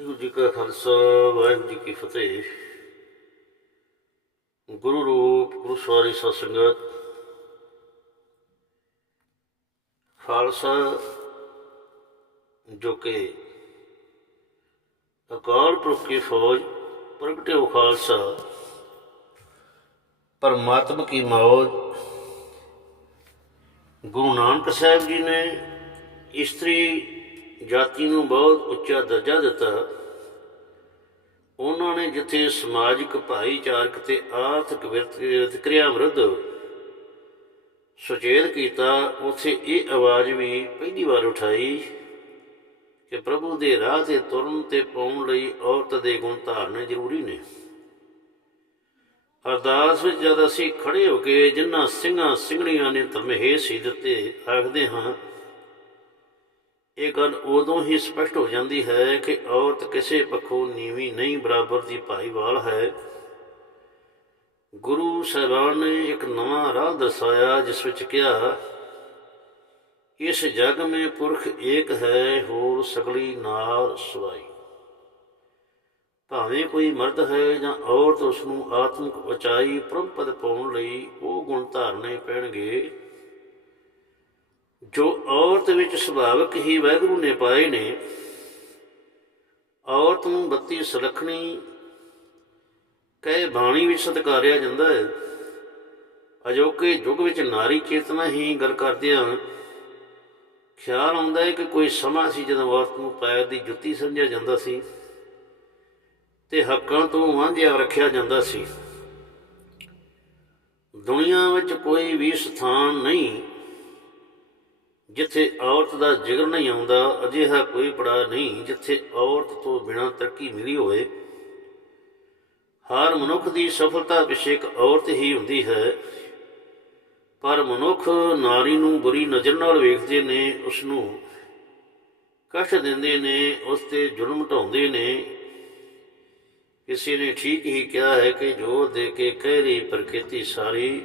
ਵਾਹਿਗੁਰੂ ਜੀ ਕਾ ਖਾਲਸਾ ਵਾਹਿਗੁਰੂ ਜੀ ਕੀ ਫਤਿਹ ਗੁਰੂ ਰੂਪ ਗੁਰੂ ਸਵਾਰੀ ਸਤ ਸੰਗਤ ਖਾਲਸਾ ਜੋ ਕਿ ਅਕਾਲ ਪੁਰਖ ਕੀ ਫੌਜ ਪ੍ਰਗਟਿਓ ਖਾਲਸਾ ਪਰਮਾਤਮ ਕੀ ਮੌਜ ਗੁਰੂ ਨਾਨਕ ਸਾਹਿਬ ਜੀ ਨੇ ਇਸਤਰੀ ਜਾਤੀ ਨੂੰ ਬਹੁਤ ਉੱਚਾ ਦਰਜਾ ਦਿੱਤਾ। ਉਹਨਾਂ ਨੇ ਜਿੱਥੇ ਸਮਾਜਿਕ, ਭਾਈਚਾਰਕ ਤੇ ਆਰਥਿਕ ਵਿਤਕਰਿਆ ਵਿਰੁੱਧ ਸੁਚੇਤ ਕੀਤਾ, ਉਥੇ ਇਹ ਆਵਾਜ਼ ਵੀ ਪਹਿਲੀ ਵਾਰ ਉਠਾਈ ਕਿ ਪ੍ਰਭੂ ਦੇ ਰਾਹ ਤੇ ਤੁਰਨ ਤੇ ਪਾਉਣ ਲਈ ਔਰਤ ਦੇ ਗੁਣ ਧਾਰਨੇ ਜ਼ਰੂਰੀ ਨੇ। ਅਰਦਾਸ ਵਿੱਚ ਜਦ ਅਸੀਂ ਖੜੇ ਹੋ ਕੇ ਜਿਨ੍ਹਾਂ ਸਿੰਘਾਂ, ਸਿੰਘਣੀਆਂ ਨੇ ਧਰਮਹੇ ਸੀ ਦਿੱਤੇ, ਆਖਦੇ ਹਾਂ ਇਹ ਗੱਲ ਉਦੋਂ ਹੀ ਸਪਸ਼ਟ ਹੋ ਜਾਂਦੀ ਹੈ ਕਿ ਔਰਤ ਕਿਸੇ ਪੱਖੋਂ ਨੀਵੀਂ ਨਹੀਂ, ਬਰਾਬਰ ਦੀ ਭਾਈਵਾਲ ਹੈ। ਗੁਰੂ ਸਾਹਿਬਾਨ ਨੇ ਇੱਕ ਨਵਾਂ ਰਾਹ ਦਰਸਾਇਆ, ਜਿਸ ਵਿੱਚ ਕਿਹਾ, ਇਸ ਜਗ ਮੇ ਪੁਰਖ ਏਕ ਹੈ, ਹੋਰ ਸਗਲੀ ਨਾਰ ਸਵਾਈ। ਭਾਵੇਂ ਕੋਈ ਮਰਦ ਹੈ ਜਾਂ ਔਰਤ ਉਸ ਨੂੰ ਆਤਮਿਕ ਉਚਾਈ ਪ੍ਰੰਪਦ ਪਾਉਣ ਲਈ ਉਹ ਗੁਣ ਧਾਰਨੇ ਪੈਣਗੇ। ਜੋ ਔਰਤ ਵਿੱਚ ਸੁਭਾਵਕ ਹੀ ਵਾਹਿਗੁਰੂ ਨੇ ਪਾਏ ਨੇ, ਔਰਤ ਨੂੰ ਬੱਤੀ ਸੁਲੱਖਣੀ, ਕਹੇ ਬਾਣੀ ਵਿੱਚ ਸਤਕਾਰਿਆ ਜਾਂਦਾ ਹੈ। ਅਜੋਕੇ ਯੁੱਗ ਵਿੱਚ ਨਾਰੀ ਚੇਤਨਾ ਹੀ ਗੱਲ ਕਰਦਿਆਂ ਖਿਆਲ ਆਉਂਦਾ ਹੈ ਕਿ ਕੋਈ ਸਮਾਂ ਸੀ ਜਦੋਂ ਔਰਤ ਨੂੰ ਪੈਰ ਦੀ ਜੁੱਤੀ ਸਮਝਿਆ ਜਾਂਦਾ ਸੀ ਤੇ ਹੱਕਾਂ ਤੋਂ ਵਾਂਝਿਆ ਰੱਖਿਆ ਜਾਂਦਾ ਸੀ। ਦੁਨੀਆ ਵਿੱਚ ਕੋਈ ਵੀ ਸਥਾਨ ਨਹੀਂ ਜਿੱਥੇ ਔਰਤ ਦਾ ਜਿਗਰ ਨਹੀਂ ਆਉਂਦਾ, ਅਜਿਹਾ ਕੋਈ ਪੜਾ ਨਹੀਂ ਜਿੱਥੇ ਔਰਤ ਤੋਂ ਬਿਨਾਂ ਤਰੱਕੀ ਮਿਲੀ ਹੋਵੇ। ਹਰ ਮਨੁੱਖ ਦੀ ਸਫਲਤਾ ਪਿੱਛੇ ਇੱਕ ਔਰਤ ਹੀ ਹੁੰਦੀ ਹੈ। ਪਰ ਮਨੁੱਖ ਨਾਰੀ ਨੂੰ ਬੁਰੀ ਨਜ਼ਰ ਨਾਲ ਵੇਖਦੇ ਨੇ ਉਸ ਨੂੰ ਕਸ਼ਟ ਦਿੰਦੇ ਨੇ, ਉਸ ਤੇ ਜ਼ੁਲਮ ਢਾਉਂਦੇ ਨੇ। ਕਿਸੇ ਨੇ ਠੀਕ ਹੀ ਕਿਹਾ ਹੈ ਕਿ ਜੋ ਦੇ ਕੇ ਕਹਿ ਰਹੀ ਪ੍ਰਕਿਰਤੀ ਸਾਰੀ।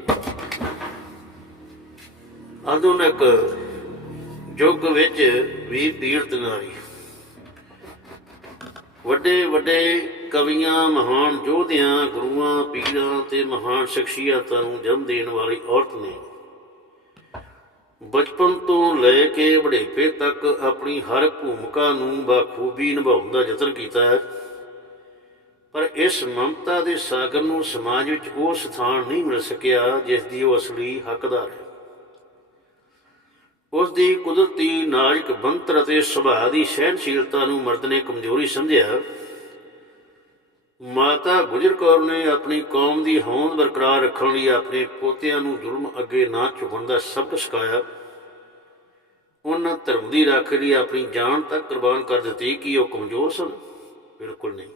ਆਧੁਨਿਕ ਯੁੱਗ ਵਿੱਚ ਵੀ ਪੀੜਤ ਨਾਰੀ ਵੱਡੇ ਵੱਡੇ ਕਵੀਆਂ, ਮਹਾਨ ਯੋਧਿਆਂ ਗੁਰੂਆਂ, ਪੀਰਾਂ ਤੇ ਮਹਾਨ ਸ਼ਖਸੀਅਤਾਂ ਨੂੰ ਜਨਮ ਦੇਣ ਵਾਲੀ ਔਰਤ ਨੇ ਬਚਪਨ ਤੋਂ ਲੈ ਕੇ ਬੁਢੇਪੇ ਤੱਕ ਆਪਣੀ ਹਰ ਭੂਮਿਕਾ ਨੂੰ ਬਾਖੂਬੀ ਨਿਭਾਉਣ ਦਾ ਯਤਨ ਕੀਤਾ ਹੈ। ਪਰ ਇਸ ਮਮਤਾ ਦੇ ਸਾਗਰ ਨੂੰ ਸਮਾਜ ਵਿੱਚ ਉਹ ਸਥਾਨ ਨਹੀਂ ਮਿਲ ਸਕਿਆ ਜਿਸ ਦੀ ਉਹ ਅਸਲੀ ਹੱਕਦਾਰ ਹੈ। ਦੀ ਕੁਦਰਤੀ ਨਾਜ਼ੁਕ ਬੰਤਰ ਅਤੇ ਸੁਭਾਅ ਦੀ ਸਹਿਨਸ਼ੀਲਤਾ ਨੂੰ ਮਰਦ ਨੇ ਕਮਜ਼ੋਰੀ ਸਮਝਿਆ। ਮਾਤਾ ਗੁਜਰ ਕੌਰ ਨੇ ਆਪਣੀ ਕੌਮ ਦੀ ਹੋਂਦ ਬਰਕਰਾਰ ਰੱਖਣ ਲਈ ਆਪਣੇ ਪੋਤਿਆਂ ਨੂੰ ਜ਼ੁਲਮ ਅੱਗੇ ਨਾ ਝੁਕਣ ਦਾ ਸਬਕ ਸਿਖਾਇਆ। ਉਹਨਾਂ ਧਰਮ ਦੀ ਰੱਖ ਲਈ ਆਪਣੀ ਜਾਨ ਤੱਕ ਕੁਰਬਾਨ ਕਰ ਦਿੱਤੀ ਕਿ ਉਹ ਕਮਜ਼ੋਰ ਸਨ। ਬਿਲਕੁਲ ਨਹੀਂ।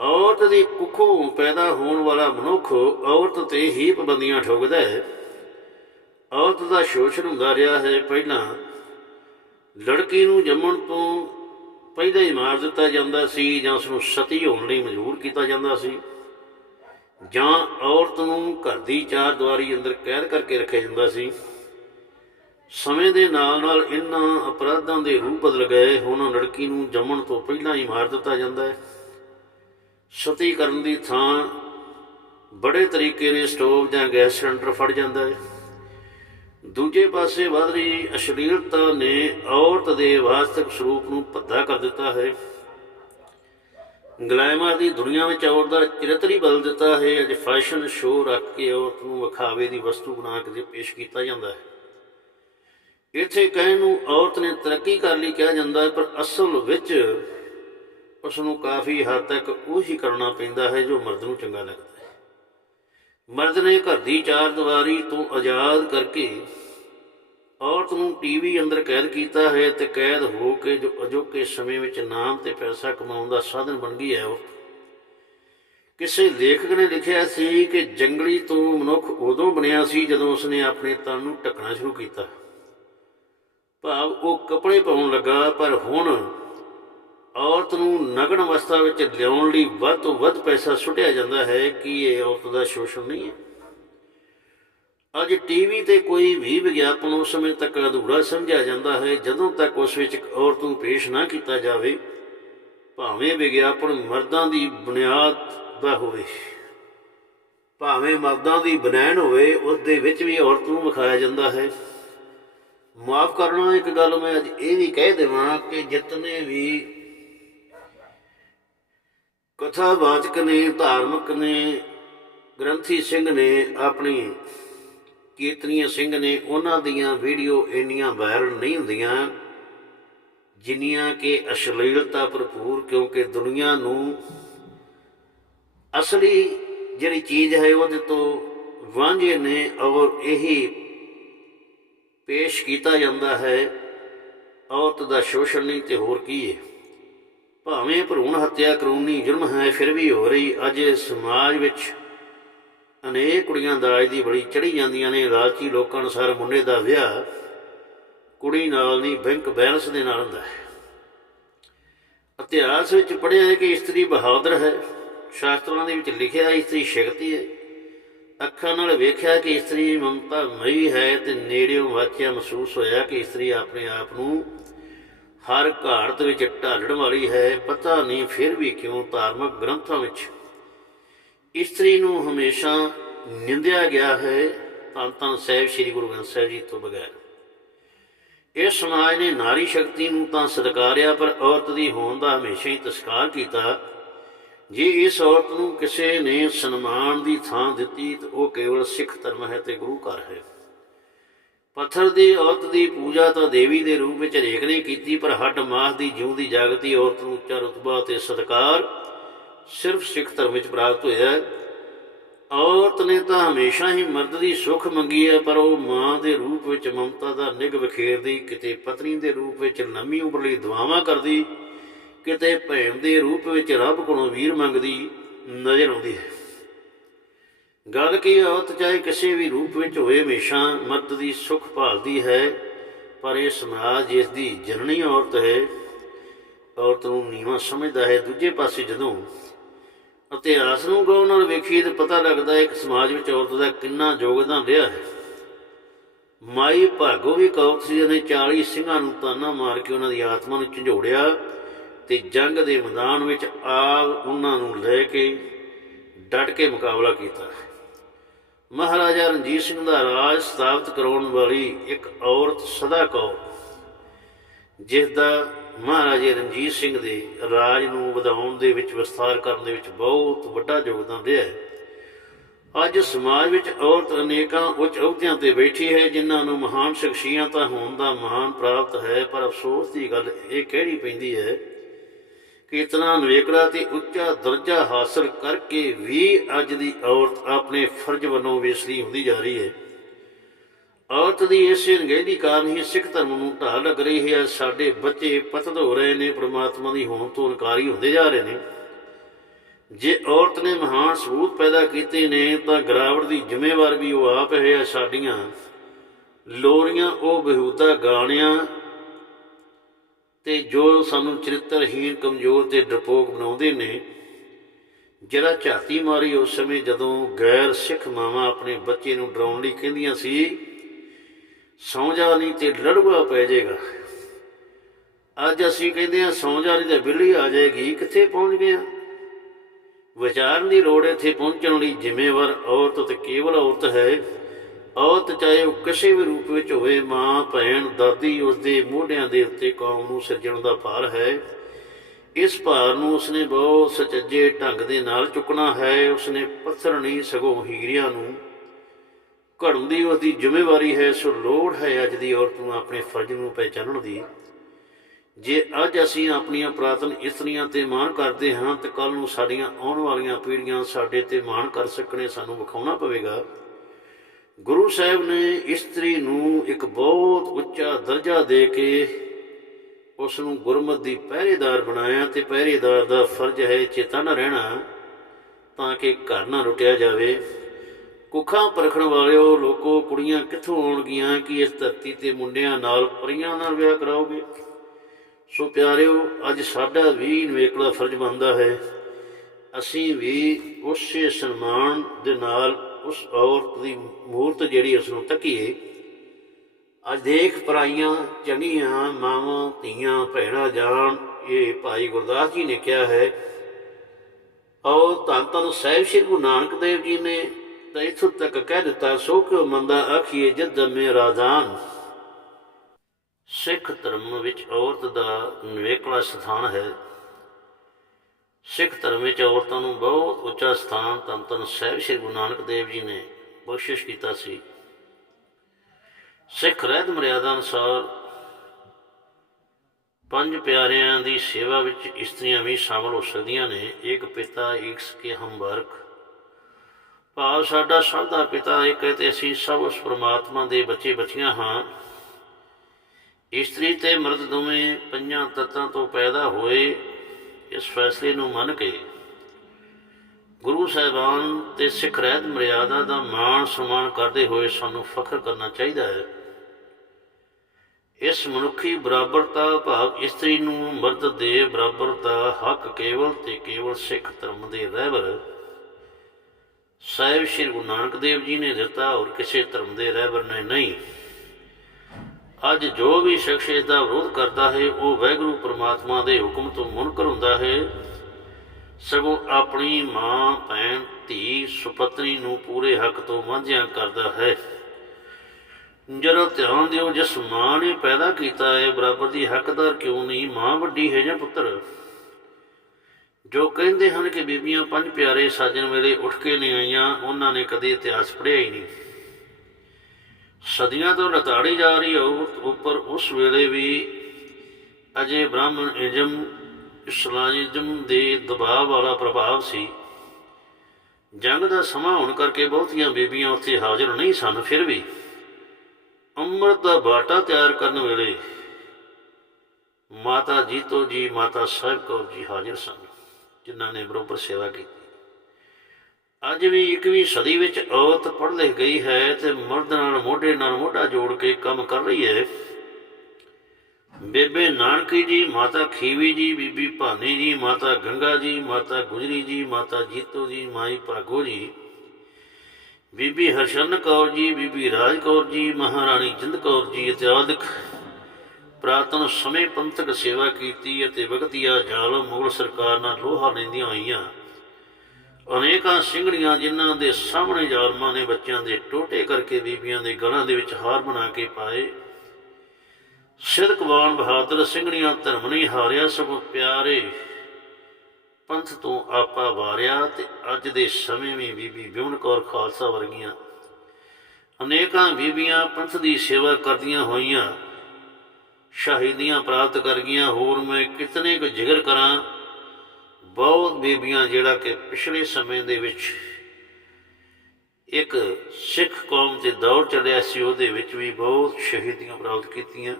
ਔਰਤ ਦੀ ਕੁੱਖੋਂ ਪੈਦਾ ਹੋਣ ਵਾਲਾ ਮਨੁੱਖ ਔਰਤ ਤੇ ਹੀ ਪਾਬੰਦੀਆਂ ਠੋਕਦਾ ਹੈ। ਔਰਤ ਦਾ ਸ਼ੋਸ਼ਣ ਹੁੰਦਾ ਰਿਹਾ ਹੈ। ਪਹਿਲਾਂ ਲੜਕੀ ਨੂੰ ਜੰਮਣ ਤੋਂ ਪਹਿਲਾਂ ਹੀ ਮਾਰ ਦਿੱਤਾ ਜਾਂਦਾ ਸੀ ਜਾਂ ਉਸ ਨੂੰ ਸਤੀ ਹੋਣ ਲਈ ਮਜਬੂਰ ਕੀਤਾ ਜਾਂਦਾ ਸੀ। ਜਾਂ ਔਰਤ ਨੂੰ ਘਰ ਦੀ ਚਾਰ ਦੀਵਾਰੀ ਅੰਦਰ ਕੈਦ ਕਰਕੇ ਰੱਖਿਆ ਜਾਂਦਾ ਸੀ। ਸਮੇਂ ਦੇ ਨਾਲ ਨਾਲ ਇਹਨਾਂ ਅਪਰਾਧਾਂ ਦੇ ਰੂਪ ਬਦਲ ਗਏ। ਹੁਣ ਲੜਕੀ ਨੂੰ ਜੰਮਣ ਤੋਂ ਪਹਿਲਾਂ ਹੀ ਮਾਰ ਦਿੱਤਾ ਜਾਂਦਾ ਹੈ। ਸਤੀ ਕਰਨ ਦੀ ਥਾਂ ਬੜੇ ਤਰੀਕੇ ਨੇ ਸਟੋਵ ਜਾਂ ਗੈਸ ਸਿਲੰਡਰ ਫੜ ਜਾਂਦਾ ਹੈ। ਦੂਜੇ ਪਾਸੇ ਵੱਧ ਰਹੀ ਅਸ਼ਲੀਲਤਾ ਨੇ ਔਰਤ ਦੇ ਵਾਸਤਵਿਕ ਸਰੂਪ ਨੂੰ ਭੱਦਾ ਕਰ ਦਿੱਤਾ ਹੈ। ਗਲੈਮਰ ਦੀ ਦੁਨੀਆ ਵਿੱਚ ਔਰਤ ਦਾ ਚਰਿੱਤਰ ਹੀ ਬਦਲ ਦਿੱਤਾ ਹੈ। ਅੱਜ ਫੈਸ਼ਨ ਸ਼ੋਅ ਰੱਖ ਕੇ ਔਰਤ ਨੂੰ ਵਿਖਾਵੇ ਦੀ ਵਸਤੂ ਬਣਾ ਕੇ ਪੇਸ਼ ਕੀਤਾ ਜਾਂਦਾ ਹੈ। ਇੱਥੇ ਕਹਿਣ ਨੂੰ ਔਰਤ ਨੇ ਤਰੱਕੀ ਕਰ ਲਈ ਕਿਹਾ ਜਾਂਦਾ ਹੈ, ਪਰ ਅਸਲ ਵਿੱਚ ਉਸ ਨੂੰ ਕਾਫੀ ਹੱਦ ਤੱਕ ਉਹੀ ਕਰਨਾ ਪੈਂਦਾ ਹੈ ਜੋ ਮਰਦ ਨੂੰ ਚੰਗਾ ਲੱਗਦਾ ਮਰਦ ਨੇ ਘਰ ਦੀ ਚਾਰ ਦੀਵਾਰੀ ਤੋਂ ਆਜ਼ਾਦ ਕਰਕੇ ਔਰਤ ਨੂੰ ਟੀਵੀ ਅੰਦਰ ਕੈਦ ਕੀਤਾ ਹੈ ਤੇ ਕੈਦ ਹੋ ਕੇ ਜੋ ਅਜੋਕੇ ਸਮੇਂ ਵਿੱਚ ਨਾਮ ਤੇ ਪੈਸਾ ਕਮਾਉਣ ਦਾ ਸਾਧਨ ਬਣ ਗਈ ਹੈ ਉਹ। ਕਿਸੇ ਲੇਖਕ ਨੇ ਲਿਖਿਆ ਸੀ ਕਿ ਜੰਗਲੀ ਤੋਂ ਮਨੁੱਖ ਉਦੋਂ ਬਣਿਆ ਸੀ ਜਦੋਂ ਉਸਨੇ ਆਪਣੇ ਤਨ ਨੂੰ ਢੱਕਣਾ ਸ਼ੁਰੂ ਕੀਤਾ। ਭਾਵ ਉਹ ਕੱਪੜੇ ਪਾਉਣ ਲੱਗਾ, ਪਰ ਹੁਣ ਔਰਤ ਨੂੰ ਨਗਨ ਅਵਸਥਾ ਵਿੱਚ ਲਿਆਉਣ ਲਈ ਵੱਧ ਤੋਂ ਵੱਧ ਪੈਸਾ ਸੁੱਟਿਆ ਜਾਂਦਾ ਹੈ, ਕਿ ਇਹ ਔਰਤ ਦਾ ਸ਼ੋਸ਼ਣ ਨਹੀਂ ਹੈ? ਅੱਜ ਟੀਵੀ ਤੇ ਕੋਈ ਵੀ ਵਿਗਿਆਪਨ ਉਸ ਸਮੇਂ ਤੱਕ ਅਧੂਰਾ ਸਮਝਿਆ ਜਾਂਦਾ ਹੈ, ਜਦੋਂ ਤੱਕ ਉਸ ਵਿੱਚ ਇੱਕ ਔਰਤ ਨੂੰ ਪੇਸ਼ ਨਾ ਕੀਤਾ ਜਾਵੇ, ਭਾਵੇਂ ਵਿਗਿਆਪਨ ਮਰਦਾਂ ਦੀ ਬੁਨਿਆਦ ਦਾ ਹੋਵੇ। ਭਾਵੇਂ ਮਰਦਾਂ ਦੀ ਬਨੈਣ ਹੋਵੇ, ਉਸ ਦੇ ਵਿੱਚ ਵੀ ਔਰਤ ਨੂੰ ਵਿਖਾਇਆ ਜਾਂਦਾ ਹੈ। ਮਾਫ ਕਰਨਾ ਇੱਕ ਗੱਲ ਮੈਂ ਅੱਜ ਇਹ ਵੀ ਕਹਿ ਦੇਵਾਂ ਕਿ ਜਿਤਨੇ ਵੀ ਕਥਾਵਾਚਕ ਨੇ, ਧਾਰਮਿਕ ਨੇ, ਗ੍ਰੰਥੀ ਸਿੰਘ ਨੇ, ਆਪਣੀ ਕੀਰਤਨੀय ਸਿੰਘ ਨੇ, ਉਹਨਾਂ ਦੀਆਂ ਵੀਡੀਓ ਇੰਨੀਆਂ ਵਾਇਰਲ ਨਹੀਂ ਹੁੰਦੀਆਂ ਜਿੰਨੀਆਂ ਕਿ ਅਸ਼ਲੀਲਤਾ ਭਰਪੂਰ, ਕਿਉਂਕਿ ਦੁਨੀਆ ਨੂੰ ਅਸਲੀ ਜਿਹੜੀ ਚੀਜ਼ ਹੈ, ਉਹਦੇ ਤੋਂ ਵਾਂਝੇ ਨੇ ਔਰ ਇਹੀ ਪੇਸ਼ ਕੀਤਾ ਜਾਂਦਾ ਹੈ। ਔਰਤ ਦਾ ਸ਼ੋਸ਼ਣ ਨਹੀਂ ਤੇ ਹੋਰ ਕੀ ਹੈ ਭਾਵੇਂ ਭਰੂਣ ਹੱਤਿਆ ਕਾਨੂੰਨੀ ਜੁਰਮ ਹੈ, ਫਿਰ ਵੀ ਹੋ ਰਹੀ ਅੱਜ ਸਮਾਜ ਵਿੱਚ ਅਨੇਕ ਕੁੜੀਆਂ ਦਾਜ ਦੀ ਬੜੀ ਚੜੀ ਜਾਂਦੀਆਂ ਨੇ। ਲਾਲਚੀ ਲੋਕਾਂ ਅਨੁਸਾਰ ਮੁੰਡੇ ਦਾ ਵਿਆਹ ਕੁੜੀ ਨਾਲ ਨਹੀਂ, ਬੈਂਕ ਬੈਲੈਂਸ ਦੇ ਨਾਲ ਹੁੰਦਾ ਹੈ। ਇਤਿਹਾਸ ਵਿੱਚ ਪੜ੍ਹਿਆ ਹੈ ਕਿ ਇਸਤਰੀ ਬਹਾਦਰ ਹੈ। ਸ਼ਾਸਤਰਾਂ ਦੇ ਵਿੱਚ ਲਿਖਿਆ ਹੈ, ਇਸਤਰੀ ਸ਼ਕਤੀ ਹੈ। ਅੱਖਾਂ ਨਾਲ ਵੇਖਿਆ ਕਿ ਇਸਤਰੀ ਮਮਤਾ ਮਈ ਹੈ ਤੇ ਨੇੜਿਓਂ ਵਾਕਿਆ ਮਹਿਸੂਸ ਹੋਇਆ ਕਿ ਇਸਤਰੀ ਆਪਣੇ ਆਪ ਨੂੰ ਹਰ ਘਾੜਤ ਵਿੱਚ ਢਾਲਣ ਵਾਲੀ ਹੈ, ਪਤਾ ਨਹੀਂ ਫਿਰ ਵੀ ਕਿਉਂ ਧਾਰਮਿਕ ਗ੍ਰੰਥਾਂ ਵਿੱਚ। ਇਸਤਰੀ ਨੂੰ ਹਮੇਸ਼ਾ ਨਿੰਦਿਆ ਗਿਆ ਹੈ, ਤਾਂ ਤਾਂ ਸਾਹਿਬ ਸ੍ਰੀ ਗੁਰੂ ਗ੍ਰੰਥ ਸਾਹਿਬ ਜੀ ਤੋਂ ਬਗੈਰ। ਇਹ ਸਮਾਜ ਨੇ ਨਾਰੀ ਸ਼ਕਤੀ ਨੂੰ ਤਾਂ ਸਤਿਕਾਰਿਆ, ਪਰ ਔਰਤ ਦੀ ਹੋਣ ਦਾ ਹਮੇਸ਼ਾ ਹੀ ਤਸਕਾਰ ਕੀਤਾ। ਜੇ ਇਸ ਔਰਤ ਨੂੰ ਕਿਸੇ ਨੇ ਸਨਮਾਨ ਦੀ ਥਾਂ ਦਿੱਤੀ, ਤਾਂ ਉਹ ਕੇਵਲ ਸਿੱਖ ਧਰਮ ਹੈ ਤੇ ਗੁਰੂ ਘਰ ਹੈ। ਪੱਥਰ ਦੀ ਔਰਤ ਦੀ ਪੂਜਾ ਤਾਂ ਦੇਵੀ ਦੇ ਰੂਪ ਵਿੱਚ ਹਰੇਕ ਨੇ ਕੀਤੀ, ਪਰ ਹੱਡ ਮਾਸ ਦੀ ਜਿਉਂਦੀ ਜਾਗਤੀ ਔਰਤ ਨੂੰ ਉੱਚਾ ਰੁਤਬਾ ਤੇ ਸਤਕਾਰ ਸਿਰਫ ਸਿੱਖ ਧਰਮ ਵਿੱਚ ਪ੍ਰਾਪਤ ਹੋਇਆ ਹੈ। ਔਰਤ ਨੇ ਤਾਂ ਹਮੇਸ਼ਾ ਹੀ ਮਰਦ ਦੀ ਸੁੱਖ ਮੰਗੀ ਹੈ, ਪਰ ਉਹ ਮਾਂ ਦੇ ਰੂਪ ਵਿੱਚ ਮਮਤਾ ਦਾ ਨਿਗ ਵਿਖੇਰਦੀ, ਕਿਤੇ ਪਤਨੀ ਦੇ ਰੂਪ ਵਿੱਚ ਲੰਮੀ ਉਮਰ ਲਈ ਦੁਆਵਾਂ ਕਰਦੀ, ਕਿਤੇ ਭੈਣ ਦੇ ਰੂਪ ਵਿੱਚ ਰੱਬ ਕੋਲੋਂ ਵੀਰ ਮੰਗਦੀ ਨਜ਼ਰ ਆਉਂਦੀ ਹੈ। ਗੱਲ ਕੀ ਔਰਤ ਚਾਹੇ ਕਿਸੇ ਵੀ ਰੂਪ ਵਿੱਚ ਹੋਏ ਹਮੇਸ਼ਾ ਮਰਦ ਦੀ ਸੁੱਖ ਭਾਲਦੀ ਹੈ, ਪਰ ਇਹ ਸਮਾਜ ਜਿਸ ਦੀ ਜਨਨੀ ਔਰਤ ਹੈ। ਔਰਤ ਨੂੰ ਨੀਵਾਂ ਸਮਝਦਾ ਹੈ। ਦੂਜੇ ਪਾਸੇ ਜਦੋਂ ਇਤਿਹਾਸ ਨੂੰ ਗੌਰ ਨਾਲ ਵੇਖੀਏ, ਤਾਂ ਪਤਾ ਲੱਗਦਾ ਹੈ ਕਿ ਸਮਾਜ ਵਿੱਚ ਔਰਤ ਦਾ ਕਿੰਨਾ ਯੋਗਦਾਨ ਰਿਹਾ ਹੈ। ਮਾਈ ਭਾਗੋ ਵੀ ਕੌਤ ਸੀ ਨੇ 40 ਸਿੰਘਾਂ ਨੂੰ ਤਾਨਾ ਮਾਰ ਕੇ ਉਹਨਾਂ ਦੀ ਆਤਮਾ ਨੂੰ ਝੰਜੋੜਿਆ ਤੇ ਜੰਗ ਦੇ ਮੈਦਾਨ ਵਿੱਚ ਆਪ ਉਹਨਾਂ ਨੂੰ ਲੈ ਕੇ ਡਟ ਕੇ ਮੁਕਾਬਲਾ ਕੀਤਾ। ਮਹਾਰਾਜਾ ਰਣਜੀਤ ਸਿੰਘ ਦਾ ਰਾਜ ਸਥਾਪਿਤ ਕਰਾਉਣ ਵਾਲੀ ਇੱਕ ਔਰਤ ਸਦਾ ਕੌਰ, ਜਿਸ ਦਾ ਮਹਾਰਾਜੇ ਰਣਜੀਤ ਸਿੰਘ ਦੇ ਰਾਜ ਨੂੰ ਵਧਾਉਣ ਦੇ ਵਿੱਚ, ਵਿਸਥਾਰ ਕਰਨ ਦੇ ਵਿੱਚ ਬਹੁਤ ਵੱਡਾ ਯੋਗਦਾਨ ਰਿਹਾ ਹੈ। ਅੱਜ ਸਮਾਜ ਵਿੱਚ ਔਰਤ ਅਨੇਕਾਂ ਉੱਚ ਅਹੁਦਿਆਂ ਤੇ ਬੈਠੀ ਹੈ, ਜਿਨ੍ਹਾਂ ਨੂੰ ਮਹਾਨ ਸ਼ਖਸੀਅਤਾਂ ਹੋਣ ਦਾ ਮਾਣ ਪ੍ਰਾਪਤ ਹੈ, ਪਰ ਅਫਸੋਸ ਦੀ ਗੱਲ ਇਹ ਕਹਿਣੀ ਪੈਂਦੀ ਹੈ ਕਿ ਨਵੇਕੜਾ ਤੇ ਉੱਚਾ ਦਰਜਾ ਹਾਸਲ ਕਰਕੇ ਵੀ ਅੱਜ ਦੀ ਔਰਤ ਆਪਣੇ ਫਰਜ਼ ਵੱਲੋਂ ਵਿਸਰੀ ਹੁੰਦੀ ਜਾ ਰਹੀ ਹੈ। ਔਰਤ ਦੀ ਇਸੇ ਅਣਗਹਿਲੀ ਕਾਰਨ ਹੀ ਸਿੱਖ ਧਰਮ ਨੂੰ ਢਾਹ ਲੱਗ ਰਹੀ ਹੈ। ਸਾਡੇ ਬੱਚੇ ਪਤਨ ਹੋ ਰਹੇ ਨੇ, ਪ੍ਰਮਾਤਮਾ ਦੀ ਹੋਂਦ ਤੋਂ ਇਨਕਾਰੀ ਹੁੰਦੇ ਜਾ ਰਹੇ ਨੇ। ਜੇ ਔਰਤ ਨੇ ਮਹਾਨ ਸਬੂਤ ਪੈਦਾ ਕੀਤੇ ਨੇ, ਤਾਂ ਗਰਾਵੜ ਦੀ ਜ਼ਿੰਮੇਵਾਰ ਵੀ ਉਹ ਆਪ ਹੈ ਸਾਡੀਆਂ। ਲੋਰੀਆਂ, ਉਹ ਬੇਹੂਦਾ ਗਾਣਿਆਂ ਤੇ ਜੋ ਸਾਨੂੰ ਚਰਿੱਤਰਹੀਣ ਕਮਜ਼ੋਰ ਤੇ ਡਰਪੋਕ ਬਣਾਉਂਦੇ ਨੇ, ਜਿਹੜਾ ਝਾਤੀ ਮਾਰੀ ਉਸ ਸਮੇਂ ਜਦੋਂ ਗੈਰ ਸਿੱਖ ਮਾਵਾਂ ਆਪਣੇ ਬੱਚੇ ਨੂੰ ਡਰਾਉਣ ਲਈ ਕਹਿੰਦੀਆਂ ਸੀ ਸੌਂ ਜਾ ਨਹੀਂ ਤੇ ਲੜੂਆ ਪੈ ਜਾਏਗਾ। ਅੱਜ ਅਸੀਂ ਕਹਿੰਦੇ ਆ ਸੌਂ ਜਾ ਨਹੀਂ ਤੇ ਬਿੱਲੀ ਆ ਜਾਏਗੀ, ਕਿੱਥੇ ਪਹੁੰਚ ਗਏ ਆ ਵਿਚਾਰਨ ਦੀ ਲੋੜ ਇੱਥੇ ਪਹੁੰਚਣ ਲਈ ਜ਼ਿੰਮੇਵਾਰ ਔਰਤ ਤੇ ਕੇਵਲ ਔਰਤ ਹੈ। ਔਰਤ ਚਾਹੇ ਉਹ ਕਿਸੇ ਵੀ ਰੂਪ ਵਿੱਚ ਹੋਵੇ, ਮਾਂ, ਭੈਣ, ਦਾਦੀ ਉਸਦੇ ਮੋਢਿਆਂ ਦੇ ਉੱਤੇ ਕੌਮ ਨੂੰ ਸਿਰਜਣ ਦਾ ਭਾਰ ਹੈ। ਇਸ ਭਾਰ ਨੂੰ ਉਸਨੇ ਬਹੁਤ ਸਚੱਜੇ ਢੰਗ ਦੇ ਨਾਲ ਚੁੱਕਣਾ ਹੈ। ਉਸਨੇ ਪੱਥਰ ਨਹੀਂ ਸਗੋਂ ਹੀਰਿਆਂ ਨੂੰ ਘੜਨ ਦੀ ਉਹਦੀ ਜ਼ਿੰਮੇਵਾਰੀ ਹੈ। ਸੋ ਲੋੜ ਹੈ ਅੱਜ ਦੀ ਔਰਤ ਨੂੰ ਆਪਣੇ ਫਰਜ਼ ਨੂੰ ਪਹਿਚਾਨਣ ਦੀ। ਜੇ ਅੱਜ ਅਸੀਂ ਆਪਣੀਆਂ ਪ੍ਰਾਤਨ ਇਸਤਰੀਆਂ ਤੇ ਮਾਣ ਕਰਦੇ ਹਾਂ, ਤੇ ਕੱਲ ਨੂੰ ਸਾਡੀਆਂ ਆਉਣ ਵਾਲੀਆਂ ਪੀੜ੍ਹੀਆਂ ਸਾਡੇ ਤੇ ਮਾਣ ਕਰ ਸਕਣੇ ਸਾਨੂੰ ਵਿਖਾਉਣਾ ਪਵੇਗਾ। ਗੁਰੂ ਸਾਹਿਬ ਨੇ ਇਸਤਰੀ ਨੂੰ ਇੱਕ ਬਹੁਤ ਉੱਚਾ ਦਰਜਾ ਦੇ ਕੇ ਉਸ ਨੂੰ ਗੁਰਮਤ ਦੀ ਪਹਿਰੇਦਾਰ ਬਣਾਇਆ ਤੇ ਪਹਿਰੇਦਾਰ ਦਾ ਫਰਜ਼ ਹੈ ਚੇਤਨ ਰਹਿਣਾ ਤਾਂ ਕਿ ਘਰ ਨਾ ਲੁੱਟਿਆ ਜਾਵੇ। ਕੁੱਖਾਂ ਪਰਖਣ ਵਾਲਿਓ, ਲੋਕੋ, ਕੁੜੀਆਂ ਕਿੱਥੋਂ ਆਉਣਗੀਆਂ ਕਿ ਇਸ ਧਰਤੀ ਤੇ ਮੁੰਡਿਆਂ ਨਾਲ ਪਰੀਆਂ ਨਾਲ ਵਿਆਹ ਕਰਾਓਗੇ? ਸੋ ਪਿਆਰਿਓ, ਅੱਜ ਸਾਡਾ ਵੀ ਨਵੇਕਲਾ ਫਰਜ਼ ਬਣਦਾ ਹੈ। ਅਸੀਂ ਵੀ ਉਸੇ ਸਨਮਾਨ ਦੇ ਨਾਲ ਉਸ ਔਰਤ ਦੀ ਮੂਰਤ ਜਿਹੜੀ ਉਸ ਨੂੰ ਤੱਕੀਏ ਅੱਜ ਦੇਖ ਪਰਾਈਆਂ ਚੰਗੀਆਂ, ਮਾਵਾਂ, ਧੀਆਂ, ਭੈਣਾਂ ਜਾਣ, ਇਹ ਭਾਈ ਗੁਰਦਾਸ ਜੀ ਨੇ ਕਿਹਾ ਹੈ ਔਰ ਧੰਨ ਧੰਨ ਸਾਹਿਬ ਸ੍ਰੀ ਗੁਰੂ ਨਾਨਕ ਦੇਵ ਜੀ ਨੇ ਤਾਂ ਇੱਥੋਂ ਤੱਕ ਕਹਿ ਦਿੱਤਾ, ਸੋ ਕਿਉ ਮੰਦਾ ਆਖੀਏ ਜਦ ਮੇ ਰਾਜਾਨ ਸਿੱਖ ਧਰਮ ਵਿੱਚ ਔਰਤ ਦਾ ਨਿਵੇਕਲਾ ਸਥਾਨ ਹੈ। ਸਿੱਖ ਧਰਮ ਵਿੱਚ ਔਰਤਾਂ ਨੂੰ ਬਹੁਤ ਉੱਚਾ ਸਥਾਨ ਧੰਨ ਧੰਨ ਸਾਹਿਬ ਸ੍ਰੀ ਗੁਰੂ ਨਾਨਕ ਦੇਵ ਜੀ ਨੇ ਬਖਸ਼ਿਸ਼ ਕੀਤਾ ਸੀ। ਸਿੱਖ ਰਹਿਤ ਮਰਿਆਦਾ ਅਨੁਸਾਰ ਪੰਜ ਪਿਆਰਿਆਂ ਦੀ ਸੇਵਾ ਵਿੱਚ ਇਸਤਰੀਆਂ ਵੀ ਸ਼ਾਮਲ ਹੋ ਸਕਦੀਆਂ ਨੇ। ਇੱਕ ਪਿਤਾ, ਇੱਕ ਕੇ ਹਮਵਰਕ। ਭਾਵ ਸਾਡਾ ਸਭ ਦਾ ਪਿਤਾ, ਇੱਕ ਹੈ ਤੇ ਅਸੀਂ ਸਭ ਉਸ ਪ੍ਰਮਾਤਮਾ ਦੇ ਬੱਚੇ ਬੱਚੀਆਂ ਹਾਂ। ਇਸਤਰੀ ਤੇ ਮਰਦ ਦੋਵੇਂ ਪੰਜਾਂ ਤੱਤਾਂ ਤੋਂ ਪੈਦਾ ਹੋਏ ਇਸ ਫੈਸਲੇ ਨੂੰ ਮੰਨ ਕੇ ਗੁਰੂ ਸਾਹਿਬਾਨ ਤੇ ਸਿੱਖ ਰਹਿਤ ਮਰਿਆਦਾ ਦਾ ਮਾਣ ਸਨਮਾਨ ਕਰਦੇ ਹੋਏ ਸਾਨੂੰ ਫਖਰ ਕਰਨਾ ਚਾਹੀਦਾ ਹੈ। ਇਸ ਮਨੁੱਖੀ ਬਰਾਬਰਤਾ ਭਾਵ ਇਸਤਰੀ ਨੂੰ ਮਰਦ ਦੇ ਬਰਾਬਰ ਦਾ ਹੱਕ ਕੇਵਲ ਤੇ ਕੇਵਲ ਸਿੱਖ ਧਰਮ ਦੇ ਰਹਿਬਰ। ਸਾਹਿਬ ਸ਼੍ਰੀ ਗੁਰੂ ਨਾਨਕ ਦੇਵ ਜੀ ਨੇ ਦਿੱਤਾ ਔਰ ਕਿਸੇ ਧਰਮ ਦੇ ਰਹਿਬਰ ਨੇ ਨਹੀਂ। ਅੱਜ ਜੋ ਵੀ ਸ਼ਖਸ ਇਸ ਦਾ ਵਿਰੋਧ ਕਰਦਾ ਹੈ, ਉਹ ਵਾਹਿਗੁਰੂ ਪ੍ਰਮਾਤਮਾ ਦੇ ਹੁਕਮ ਤੋਂ ਮੁਨਕਰ ਹੁੰਦਾ ਹੈ। ਸਗੋਂ ਆਪਣੀ ਮਾਂ, ਭੈਣ, ਧੀ ਸੁਪਤਨੀ ਨੂੰ ਪੂਰੇ ਹੱਕ ਤੋਂ ਵਾਂਝਿਆ ਕਰਦਾ ਹੈ। ਜਰਾ ਧਿਆਨ ਦਿਓ, ਜਿਸ ਮਾਂ ਨੇ ਪੈਦਾ ਕੀਤਾ ਹੈ, ਬਰਾਬਰ ਦੀ ਹੱਕਦਾਰ ਕਿਉਂ ਨਹੀਂ? ਮਾਂ ਵੱਡੀ ਹੈ ਜਾਂ ਪੁੱਤਰ? ਜੋ ਕਹਿੰਦੇ ਹਨ ਕਿ ਬੀਬੀਆਂ ਪੰਜ ਪਿਆਰੇ ਸਾਜਣ ਵੇਲੇ ਉੱਠ ਕੇ ਨਹੀਂ ਆਈਆਂ, ਉਹਨਾਂ ਨੇ ਕਦੇ ਇਤਿਹਾਸ ਪੜ੍ਹਿਆ ਹੀ ਨਹੀਂ। ਸਦੀਆਂ ਤੋਂ ਲਤਾੜੀ ਜਾ ਰਹੀ ਔਰਤ ਉੱਪਰ ਉਸ ਵੇਲੇ ਵੀ ਅਜੇ ਬ੍ਰਾਹਮਣ ਇਜਮ, ਇਸਲਾਮਿਜ਼ਮ ਦੇ ਦਬਾਅ ਵਾਲਾ ਪ੍ਰਭਾਵ ਸੀ। ਜੰਗ ਦਾ ਸਮਾਂ ਹੋਣ ਕਰਕੇ ਬਹੁਤੀਆਂ ਬੀਬੀਆਂ ਉੱਥੇ ਹਾਜ਼ਰ ਨਹੀਂ ਸਨ, ਫਿਰ ਵੀ ਅੰਮ੍ਰਿਤ ਦਾ ਬਾਟਾ ਤਿਆਰ ਕਰਨ ਵੇਲੇ ਮਾਤਾ ਜੀਤੋ ਜੀ, ਮਾਤਾ ਸਾਹਿਬ ਕੌਰ ਜੀ ਹਾਜ਼ਰ ਸਨ, ਜਿਨ੍ਹਾਂ ਨੇ ਬਰੋਬਰ ਸੇਵਾ ਕੀਤੀ। ਅੱਜ ਵੀ 21ਵੀਂ ਸਦੀ ਵਿੱਚ ਔਰਤ ਪੜ੍ਹ ਲਿਖ ਗਈ ਹੈ ਤੇ ਮਰਦ ਨਾਲ ਮੋਢੇ ਨਾਲ ਮੋਢਾ ਜੋੜ ਕੇ ਕੰਮ ਕਰ ਰਹੀ ਹੈ। ਬੇਬੇ ਨਾਨਕੀ ਜੀ, ਮਾਤਾ ਖੀਵੀ ਜੀ, ਬੀਬੀ ਭਾਨੀ ਜੀ, ਮਾਤਾ ਗੰਗਾ ਜੀ, ਮਾਤਾ ਗੁਜਰੀ ਜੀ, ਮਾਤਾ ਜੀਤੋ ਜੀ, ਮਾਈ ਭਾਗੋ ਜੀ, ਬੀਬੀ ਹਰਸ਼ਨ ਕੌਰ ਜੀ, ਬੀਬੀ ਰਾਜ ਕੌਰ ਜੀ, ਮਹਾਰਾਣੀ ਜਿੰਦ ਕੌਰ ਜੀ ਇਤਿਆਦਿਕ ਪ੍ਰਾਤਨ ਸਮੇਂ ਪੰਥਕ ਸੇਵਾ ਕੀਤੀ ਅਤੇ ਵਕਤੀਆ ਜ਼ਾਲਮ ਮੁਗਲ ਸਰਕਾਰ ਨਾਲ ਲੋਹਾ ਲੈਂਦੀਆਂ ਹੋਈਆਂ ਅਨੇਕਾਂ ਸਿੰਘਣੀਆਂ ਜਿਨ੍ਹਾਂ ਦੇ ਸਾਹਮਣੇ ਜ਼ਾਲਮਾਂ ਨੇ ਬੱਚਿਆਂ ਦੇ ਟੋਟੇ ਕਰਕੇ ਬੀਬੀਆਂ ਦੇ ਗਲਾਂ ਦੇ ਵਿੱਚ ਹਾਰ ਬਣਾ ਕੇ ਪਾਏ। ਸਿਰਕਵਾਨ ਬਹਾਦਰ ਸਿੰਘਣੀਆਂ ਧਰਮ ਨਹੀਂ ਹਾਰਿਆ, ਸਭ ਪਿਆਰੇ ਪੰਥ ਤੋਂ ਆਪਾ ਵਾਰਿਆ ਤੇ ਅੱਜ ਦੇ ਸਮੇਂ ਵੀ ਬੀਬੀ ਬਿਮਨ ਕੌਰ ਖਾਲਸਾ ਵਰਗੀਆਂ ਅਨੇਕਾਂ ਬੀਬੀਆਂ ਪੰਥ ਦੀ ਸੇਵਾ ਕਰਦੀਆਂ ਹੋਈਆਂ, ਸ਼ਹੀਦੀਆਂ ਪ੍ਰਾਪਤ ਕਰ ਗਈਆਂ। ਹੋਰ ਮੈਂ ਕਿਤਨੇ ਕੁ ਜ਼ਿਕਰ ਕਰਾਂ ਬਹੁਤ ਬੀਬੀਆਂ ਜਿਹੜਾ ਕਿ ਪਿਛਲੇ ਸਮੇਂ ਦੇ ਵਿੱਚ ਇੱਕ ਸਿੱਖ ਕੌਮ ਤੇ ਦੌਰ ਚੱਲਿਆ ਸੀ, ਉਹਦੇ ਵਿੱਚ ਵੀ ਬਹੁਤ ਸ਼ਹੀਦੀਆਂ ਪ੍ਰਾਪਤ ਕੀਤੀਆਂ।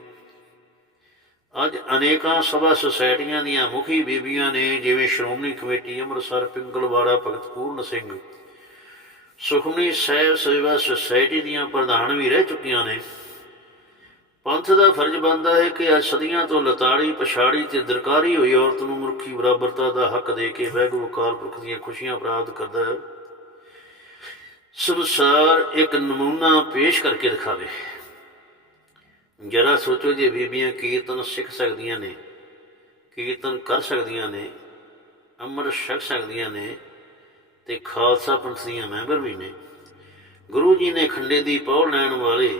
ਅੱਜ ਅਨੇਕਾਂ ਸਭਾ ਸੁਸਾਇਟੀਆਂ ਦੀਆਂ ਮੁਖੀ ਬੀਬੀਆਂ ਨੇ, ਜਿਵੇਂ ਸ਼੍ਰੋਮਣੀ ਕਮੇਟੀ ਅੰਮ੍ਰਿਤਸਰ, ਪਿੰਗਲਵਾੜਾ ਭਗਤ ਪੂਰਨ ਸਿੰਘ, ਸੁਖਮਨੀ ਸਾਹਿਬ ਸੇਵਾ ਸੁਸਾਇਟੀ ਦੀਆਂ ਪ੍ਰਧਾਨ ਵੀ ਰਹਿ ਚੁੱਕੀਆਂ ਨੇ। ਪੰਥ ਦਾ ਫਰਜ਼ ਬਣਦਾ ਹੈ ਕਿ ਅੱਜ ਸਦੀਆਂ ਤੋਂ ਲਤਾੜੀ, ਪਛਾੜੀ ਤੇ ਦਰਕਾਰੀ ਹੋਈ ਔਰਤ ਨੂੰ ਮੁਰਖੀ ਬਰਾਬਰਤਾ ਦਾ ਹੱਕ ਦੇ ਕੇ ਵਾਹਿਗੁਰੂ ਅਕਾਲ ਪੁਰਖ ਦੀਆਂ ਖੁਸ਼ੀਆਂ ਪ੍ਰਾਪਤ ਕਰਦਾ ਹੈ। ਸੰਸਾਰ ਇੱਕ ਨਮੂਨਾ ਪੇਸ਼ ਕਰਕੇ ਦਿਖਾਵੇ। ਜਰਾ ਸੋਚੋ ਜੇ ਬੀਬੀਆਂ ਕੀਰਤਨ ਸਿੱਖ ਸਕਦੀਆਂ ਨੇ, ਕੀਰਤਨ ਕਰ ਸਕਦੀਆਂ ਨੇ, ਅੰਮ੍ਰਿਤ ਛਕ ਸਕਦੀਆਂ ਨੇ ਤੇ ਖਾਲਸਾ ਪੰਥ ਦੀਆਂ ਮੈਂਬਰ ਵੀ ਨੇ। ਗੁਰੂ ਜੀ ਨੇ ਖੰਡੇ ਦੀ ਪੌੜ ਲੈਣ ਵਾਲੇ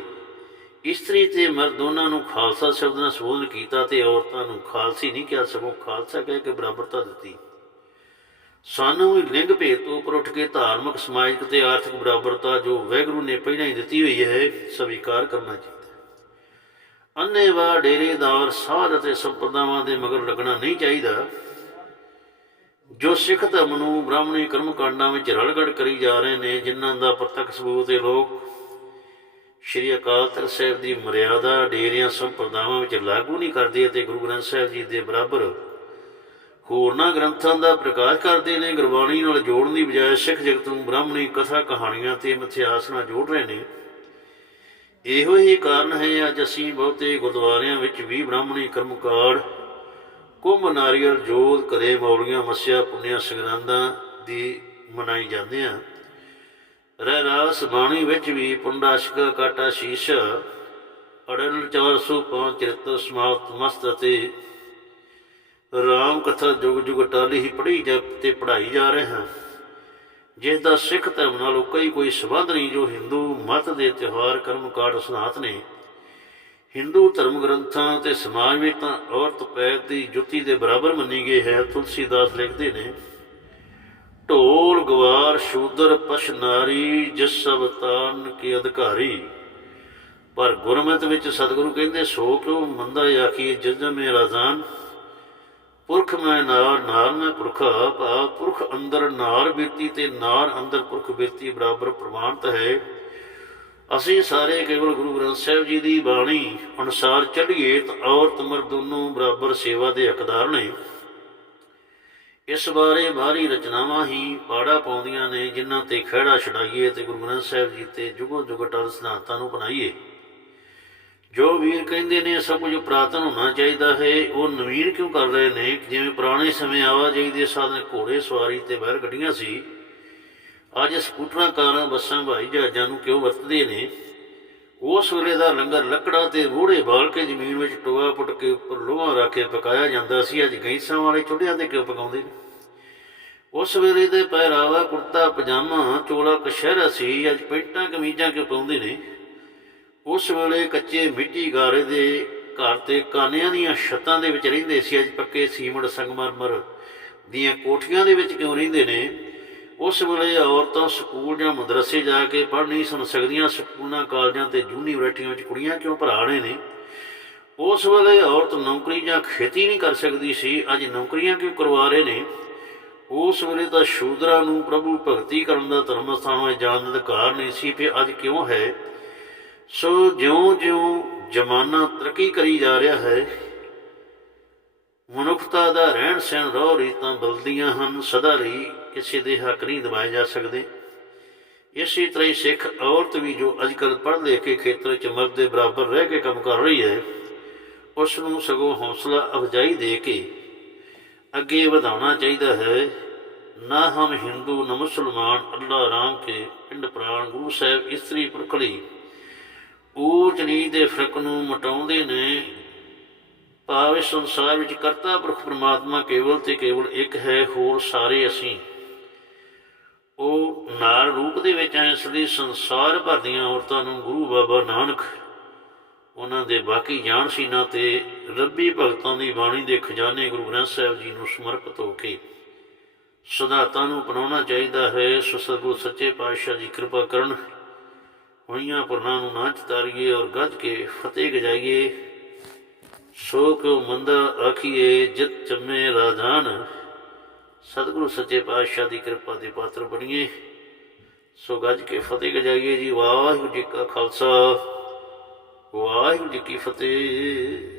ਇਸਤਰੀ ਤੇ ਮਰਦ ਦੋਨਾਂ ਨੂੰ ਖਾਲਸਾ ਸ਼ਬਦ ਨਾਲ ਸੰਬੋਧਨ ਕੀਤਾ ਤੇ ਔਰਤਾਂ ਨੂੰ ਖਾਲਸੀ ਨਹੀਂ ਕਿਹਾ, ਸਗੋਂ ਖਾਲਸਾ ਕਹਿ ਕੇ ਬਰਾਬਰਤਾ ਦਿੱਤੀ। ਸਾਨੂੰ ਲਿੰਗ ਭੇਦ ਤੋਂ ਉੱਪਰ ਉੱਠ ਕੇ ਧਾਰਮਿਕ, ਸਮਾਜਿਕ ਤੇ ਆਰਥਿਕ ਬਰਾਬਰਤਾ ਜੋ ਵੈਗਰੂ ਨੇ ਪਹਿਲਾਂ ਹੀ ਦਿੱਤੀ ਹੋਈ ਹੈ, ਸਵੀਕਾਰ ਕਰਨਾ ਚਾਹੀਦਾ ਅੰਨੇਵਾਹ ਡੇਰੇਦਾਰ ਸਾਧ ਅਤੇ ਸੰਪਰਦਾਵਾਂ ਦੇ ਮਗਰ ਲੱਗਣਾ ਨਹੀਂ ਚਾਹੀਦਾ। ਜੋ ਸਿੱਖ ਧਰਮ ਨੂੰ ਬ੍ਰਾਹਮਣੀ ਕਰਮ ਕਾਂਡਾਂ ਵਿੱਚ ਰਲਗੜ ਕਰੀ ਜਾ ਰਹੇ ਨੇ, ਜਿਨ੍ਹਾਂ ਦਾ ਪ੍ਰਤੱਖ ਸਬੂਤ ਇਹ ਲੋਕ ਸ਼੍ਰੀ ਅਕਾਲ ਤਖਤ ਸਾਹਿਬ ਦੀ ਮਰਿਆਦਾ ਡੇਰਿਆਂ ਸੰਪਰਦਾਵਾਂ ਵਿੱਚ ਲਾਗੂ ਨਹੀਂ ਕਰਦੇ ਅਤੇ ਗੁਰੂ ਗ੍ਰੰਥ ਸਾਹਿਬ ਜੀ ਦੇ ਬਰਾਬਰ ਹੋਰਨਾਂ ਗ੍ਰੰਥਾਂ ਦਾ ਪ੍ਰਕਾਸ਼ ਕਰਦੇ ਨੇ, ਗੁਰਬਾਣੀ ਨਾਲ ਜੋੜਨ ਦੀ ਬਜਾਏ ਸਿੱਖ ਜਗਤ ਨੂੰ ਬ੍ਰਾਹਮਣੀ ਕਥਾ ਕਹਾਣੀਆਂ ਤੇ ਮਿਥਿਹਾਸ ਨਾਲ ਜੋੜ ਰਹੇ ਨੇ। ਇਹੋ ਹੀ ਕਾਰਨ ਹੈ, ਅੱਜ ਅਸੀਂ ਬਹੁਤੇ ਗੁਰਦੁਆਰਿਆਂ ਵਿੱਚ ਵੀ ਬ੍ਰਾਹਮਣੀ ਕਰਮਕਾੜ ਕੁੰਭ, ਨਾਰੀਅਲ, ਜੋਤ, ਕਰੇ, ਮੌਲੀਆਂ, ਮੱਸਿਆ, ਪੁੰਨਿਆ, ਸੰਗਰਾਂਦਾਂ ਦੀ ਮਨਾਈ ਜਾਂਦੇ ਆ ਰਹਿ ਰਾਸ ਬਾਣੀ ਵਿੱਚ ਵੀ ਪੁੰਡਾਸ਼ਕ ਕਾਟਾ ਸ਼ੀਸ਼ ਅੜਲ 405 ਸਮਾਪਤ ਮਸਤ ਅਤੇ ਰਾਮ ਕਥਾ ਜੁਗ ਜੁਗ ਟਾਲੀ ਹੀ ਪੜ੍ਹੀ ਜਾ ਤੇ ਪੜ੍ਹਾਈ ਜਾ ਰਹੇ ਹਾਂ। ਜਿਸ ਦਾ ਸਿੱਖ ਧਰਮ ਨਾਲ ਕਈ ਕੋਈ ਸੰਬੰਧ ਨਹੀਂ ਜੋ ਹਿੰਦੂ ਮਤ ਦੇ ਤਿਉਹਾਰ ਕਰਮ ਕਾਂਡ ਸਨਾਤ ਨੇ। ਹਿੰਦੂ ਧਰਮ ਗ੍ਰੰਥਾਂ ਤੇ ਸਮਾਜ ਵਿੱਚ ਤਾਂ ਔਰਤ ਪੈਰ ਦੀ ਜੁੱਤੀ ਦੇ ਬਰਾਬਰ ਮੰਨੀ ਗਈ ਹੈ, ਤੁਲਸੀਦਾਸ ਲਿਖਦੇ ਨੇ ਢੋਲ ਗਵਾਰ ਸ਼ੂਦਰ ਪਸ਼ ਨਾਰੀ, ਜਿਸ ਸਭ ਤਾਨ ਕੀ ਅਧਿਕਾਰੀ। ਪਰ ਗੁਰਮਤਿ ਵਿੱਚ ਸਤਿਗੁਰੂ ਕਹਿੰਦੇ, ਸੋ ਕਿਉ ਮੰਦਾ ਆਖੀਏ, ਜਜ ਮੇ ਰਾਜ਼ਾਨ ਪੁਰਖ ਮੈਂ ਨਾਰ ਨਾਰ ਮੈਂ ਪੁਰਖਾ ਭਾ ਪੁਰਖ ਅੰਦਰ ਨਾਰ ਬਿਰਤੀ ਤੇ ਨਾਰ ਅੰਦਰ ਪੁਰਖ ਬਿਰਤੀ ਬਰਾਬਰ ਪ੍ਰਮਾਣਤ ਹੈ। ਅਸੀਂ ਸਾਰੇ ਕੇਵਲ ਗੁਰੂ ਗ੍ਰੰਥ ਸਾਹਿਬ ਜੀ ਦੀ ਬਾਣੀ ਅਨੁਸਾਰ ਚੱਲੀਏ ਤਾਂ ਔਰਤ ਮਰਦ ਦੋਨੋਂ ਬਰਾਬਰ ਸੇਵਾ ਦੇ ਹੱਕਦਾਰ ਨੇ। ਇਸ ਬਾਰੇ ਬਾਹਰੀ ਰਚਨਾਵਾਂ ਹੀ ਪਾੜਾ ਪਾਉਂਦੀਆਂ ਨੇ, ਜਿਨ੍ਹਾਂ ਤੇ ਖਹਿੜਾ ਛਡਾਈਏ ਤੇ ਗੁਰੂ ਗ੍ਰੰਥ ਸਾਹਿਬ ਜੀ ਤੇ ਜੁਗੋ ਜੁਗ ਸਿਧਾਂਤਾਂ ਨੂੰ ਬਣਾਈਏ ਜੋ ਵੀਰ ਕਹਿੰਦੇ ਨੇ, ਸਭ ਕੁਝ ਪ੍ਰਾਤਨ ਹੋਣਾ ਚਾਹੀਦਾ ਹੈ। ਉਹ ਨਵੀਨ ਕਿਉਂ ਕਰ ਰਹੇ ਨੇ? ਜਿਵੇਂ ਪੁਰਾਣੇ ਸਮੇਂ ਆਵਾਜਾਈ ਦੇ ਸਾਧਨ ਘੋੜੇ ਸਵਾਰੀ ਤੇ ਬੈਲ ਗੱਡੀਆਂ ਸੀ, ਅੱਜ ਸਕੂਟਰਾਂ, ਕਾਰਾਂ, ਬੱਸਾਂ ਹਵਾਈ ਜਹਾਜ਼ਾਂ ਨੂੰ ਕਿਉਂ ਵਰਤਦੇ ਨੇ? ਉਸ ਵੇਲੇ ਦਾ ਲੰਗਰ ਲੱਕੜਾਂ ਤੇ ਰੋੜੇ ਬਾਲ ਕੇ ਜ਼ਮੀਨ ਵਿੱਚ ਟੋਆ ਪੁੱਟ ਕੇ ਉੱਪਰ ਲੋਹਾ ਰੱਖ ਕੇ ਪਕਾਇਆ ਜਾਂਦਾ ਸੀ। ਅੱਜ ਗੈਸਾਂ ਵਾਲੇ ਚੁੱਲ੍ਹਿਆਂ ਤੇ ਕਿਉਂ ਪਕਾਉਂਦੇ? ਨੇ ਉਸ ਵੇਲੇ ਦੇ ਪਹਿਰਾਵਾ, ਕੁੜਤਾ, ਪਜਾਮਾ, ਚੋਲਾ ਕਸ਼ਹਿਰਾ ਸੀ। ਅੱਜ ਪੈਂਟਾਂ, ਕਮੀਜ਼ਾਂ ਕਿਉਂ ਪਾਉਂਦੇ ਨੇ? ਉਸ ਵੇਲੇ ਕੱਚੇ ਮਿੱਟੀ ਗਾਰੇ ਦੇ ਘਰ ਤੇ ਕਾਨਿਆਂ ਦੀਆਂ ਛੱਤਾਂ ਦੇ ਵਿੱਚ ਰਹਿੰਦੇ ਸੀ। ਅੱਜ ਪੱਕੇ ਸੀਮਟ ਸੰਗਮਰਮਰ ਦੀਆਂ ਕੋਠੀਆਂ ਦੇ ਵਿੱਚ ਕਿਉਂ ਰਹਿੰਦੇ ਨੇ? ਉਸ ਵੇਲੇ ਔਰਤਾਂ ਸਕੂਲ ਜਾਂ ਮਦਰਸੇ ਜਾ ਕੇ ਪੜ੍ਹ ਨਹੀਂ ਸੁਣ ਸਕਦੀਆਂ। ਸਕੂਲਾਂ, ਕਾਲਜਾਂ ਤੇ ਯੂਨੀਵਰਸਿਟੀਆਂ ਵਿੱਚ ਕੁੜੀਆਂ ਕਿਉਂ ਭਰਾਣੇ ਨੇ? ਉਸ ਵੇਲੇ ਔਰਤ ਨੌਕਰੀ ਜਾਂ ਖੇਤੀ ਨਹੀਂ ਕਰ ਸਕਦੀ ਸੀ। ਅੱਜ ਨੌਕਰੀਆਂ ਕਿਉਂ ਕਰਵਾ ਰਹੇ ਨੇ? ਉਸ ਵੇਲੇ ਤਾਂ ਸ਼ੂਦਰਾਂ ਨੂੰ ਪ੍ਰਭੂ ਭਗਤੀ ਕਰਨ ਦਾ ਧਰਮ ਸਥਾਨ ਵਿੱਚ ਜਾਣ ਦਾ ਅਧਿਕਾਰ ਨਹੀਂ ਸੀ ਤੇ ਅੱਜ ਕਿਉਂ ਹੈ? ਸੋ ਜਿਉਂ-ਜਿਉਂ ਜ਼ਮਾਨਾ ਤਰੱਕੀ ਕਰੀ ਜਾ ਰਿਹਾ ਹੈ ਮਨੁੱਖਤਾ ਦਾ ਰਹਿਣ ਸਹਿਣ ਰੋਹ ਰੀਤਾਂ ਬਦਲਦੀਆਂ ਹਨ, ਸਦਾ ਲਈ ਕਿਸੇ ਦੇ ਹੱਕ ਨਹੀਂ ਦਬਾਏ ਜਾ ਸਕਦੇ। ਇਸੇ ਤਰ੍ਹਾਂ ਹੀ ਸਿੱਖ ਔਰਤ ਵੀ ਜੋ ਅੱਜਕੱਲ ਪੜ੍ਹ ਲਿਖ ਕੇ ਖੇਤਰ 'ਚ ਮਰਦ ਦੇ ਬਰਾਬਰ ਰਹਿ ਕੇ ਕੰਮ ਕਰ ਰਹੀ ਹੈ ਉਸ ਨੂੰ ਸਗੋਂ ਹੌਸਲਾ ਅਫਜਾਈ ਦੇ ਕੇ ਅੱਗੇ ਵਧਾਉਣਾ ਚਾਹੀਦਾ ਹੈ। ਨਾ ਹਮ ਹਿੰਦੂ, ਨਾ ਮੁਸਲਮਾਨ, ਅੱਲਾ ਰਾਮ ਕੇ ਪਿੰਡ ਪ੍ਰਾਣ, ਗੁਰੂ ਸਾਹਿਬ ਇਸਤਰੀ ਪੁਰਖਲੀ ਊਚ ਨੀਚ ਦੇ ਫ਼ਰਕ ਨੂੰ ਮਟਾਉਂਦੇ ਨੇ ਭਾਵੇਂ ਸੰਸਾਰ ਵਿੱਚ ਕਰਤਾ ਪੁਰਖ ਪਰਮਾਤਮਾ ਕੇਵਲ ਤੇ ਕੇਵਲ ਇੱਕ ਹੈ, ਹੋਰ ਸਾਰੇ ਅਸੀਂ। ਉਹ ਨਾਰ ਰੂਪ ਦੇ ਵਿੱਚ ਆਏ, ਇਸ ਲਈ ਸੰਸਾਰ ਭਰ ਦੀਆਂ ਔਰਤਾਂ ਨੂੰ ਗੁਰੂ ਬਾਬਾ ਨਾਨਕ, ਉਹਨਾਂ ਦੇ ਬਾਕੀ ਜਾਣ ਸੀਨਾ ਤੇ ਰੱਬੀ ਭਗਤਾਂ ਦੀ ਬਾਣੀ ਦੇ ਖਜ਼ਾਨੇ ਗੁਰੂ ਗ੍ਰੰਥ ਸਾਹਿਬ ਜੀ ਨੂੰ ਸਮਰਪਿਤ ਹੋ ਕੇ ਸਿਧਾਂਤਾਂ ਨੂੰ ਅਪਣਾਉਣਾ ਚਾਹੀਦਾ ਹੈ। ਸੋ ਸਤਿਗੁਰੂ ਸੱਚੇ ਪਾਤਸ਼ਾਹ ਜੀ ਕਿਰਪਾ ਕਰਨ, ਹੋਈਆਂ ਪੁਰਨਾਂ ਨੂੰ ਨਾ ਚਤਾਰੀਏ ਔਰ ਗੱਜ ਕੇ ਫਤਿਹ ਗਜਾਈਏ। ਸੋ ਕਿਉ ਮੰਦਾ ਆਖੀਏ ਜਿਤ ਚੰਮੇ ਰਾਜਾਨ ਸਤਿਗੁਰੂ ਸੱਚੇ ਪਾਤਸ਼ਾਹ ਦੀ ਕਿਰਪਾ ਦੇ ਪਾਤਰ ਬਣੀਏ। ਸੋ ਗੱਜ ਕੇ ਫਤਿਹ ਗਜਾਈਏ ਜੀ। ਵਾਹਿਗੁਰੂ ਜੀ ਕਾ ਖਾਲਸਾ, ਵਾਹਿਗੁਰੂ ਜੀ ਕੀ ਫਤਿਹ।